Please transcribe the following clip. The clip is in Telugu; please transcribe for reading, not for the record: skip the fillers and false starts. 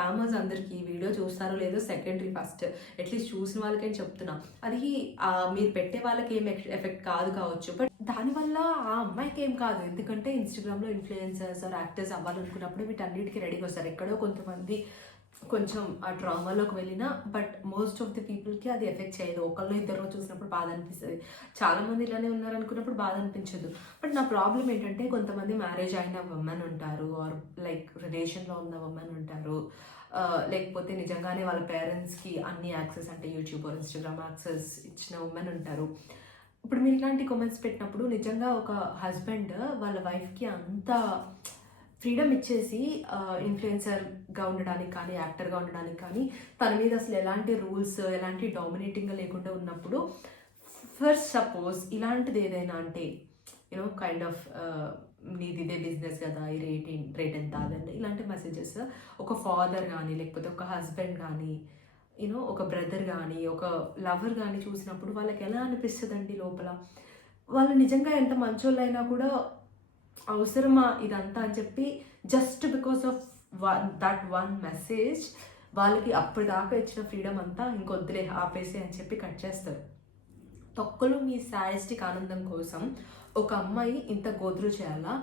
స్పామర్స్ అందరికీ ఈ వీడియో చూస్తారో లేదో సెకండరీ, ఫస్ట్ అట్లీస్ట్ చూసిన వాళ్ళకని చెప్తున్నా. అది మీరు పెట్టే వాళ్ళకి ఏం ఎఫెక్ట్ కావచ్చు, బట్ దానివల్ల ఆ అమ్మాయికి ఏం కాదు. ఎందుకంటే ఇన్స్టాగ్రామ్లో ఇన్ఫ్లుయెన్సర్స్ ఆర్ యాక్టర్స్ అవ్వాలనుకున్నప్పుడు వీటన్నిటికీ రెడీగా వస్తారు. ఎక్కడో కొంతమంది కొంచెం ఆ డ్రామాలోకి వెళ్ళినా, బట్ మోస్ట్ ఆఫ్ ది పీపుల్కి అది ఎఫెక్ట్ చేయదు. ఒకళ్ళు ఇద్దరు చూసినప్పుడు బాధ అనిపిస్తుంది, చాలామంది ఇలానే ఉన్నారనుకున్నప్పుడు బాధ అనిపించదు. బట్ నా ప్రాబ్లం ఏంటంటే కొంతమంది మ్యారేజ్ అయిన ఉమెన్ ఉంటారు, ఆర్ లైక్ రిలేషన్లో ఉన్న ఉమెన్ ఉంటారు, లేకపోతే నిజంగానే వాళ్ళ పేరెంట్స్కి అన్ని యాక్సెస్ అంటే యూట్యూబ్ ఆర్ ఇన్స్టాగ్రామ్ యాక్సెస్ ఇచ్చిన ఉమెన్ ఉంటారు. ఇప్పుడు మీరు ఇలాంటి కామెంట్స్ పెట్టినప్పుడు నిజంగా ఒక హస్బెండ్ వాళ్ళ వైఫ్కి అంత ఫ్రీడమ్ ఇచ్చేసి ఇన్ఫ్లుయెన్సర్గా ఉండడానికి కానీ, యాక్టర్గా ఉండడానికి కానీ, తన మీద అసలు ఎలాంటి రూల్స్, ఎలాంటి డామినేటింగ్గా లేకుండా ఉన్నప్పుడు, ఫస్ట్ సపోజ్ ఇలాంటిది ఏదైనా అంటే కైండ్ ఆఫ్ నీది ఇదే బిజినెస్ కదా, ఈ రేట్ ఎంత అదండి, ఇలాంటి మెసేజెస్ ఒక ఫాదర్ కానీ, లేకపోతే ఒక హస్బెండ్ కానీ, ఒక బ్రదర్ కానీ, ఒక లవర్ కానీ చూసినప్పుడు వాళ్ళకి ఎలా అనిపిస్తుందండి లోపల? వాళ్ళు నిజంగా ఎంత మంచోళ్ళైనా కూడా అవసరమా ఇదంతా అని చెప్పి just because of that one message వాళ్ళకి అప్పటిదాకా ఇచ్చిన ఫ్రీడమ్ అంతా ఇంకొద్దులే ఆపేసి అని చెప్పి కట్ చేస్తారు. తొక్కలో మీ శాడిస్టిక్ ఆనందం కోసం ఒక అమ్మాయి ఇంత గోత్రు చేయాలా?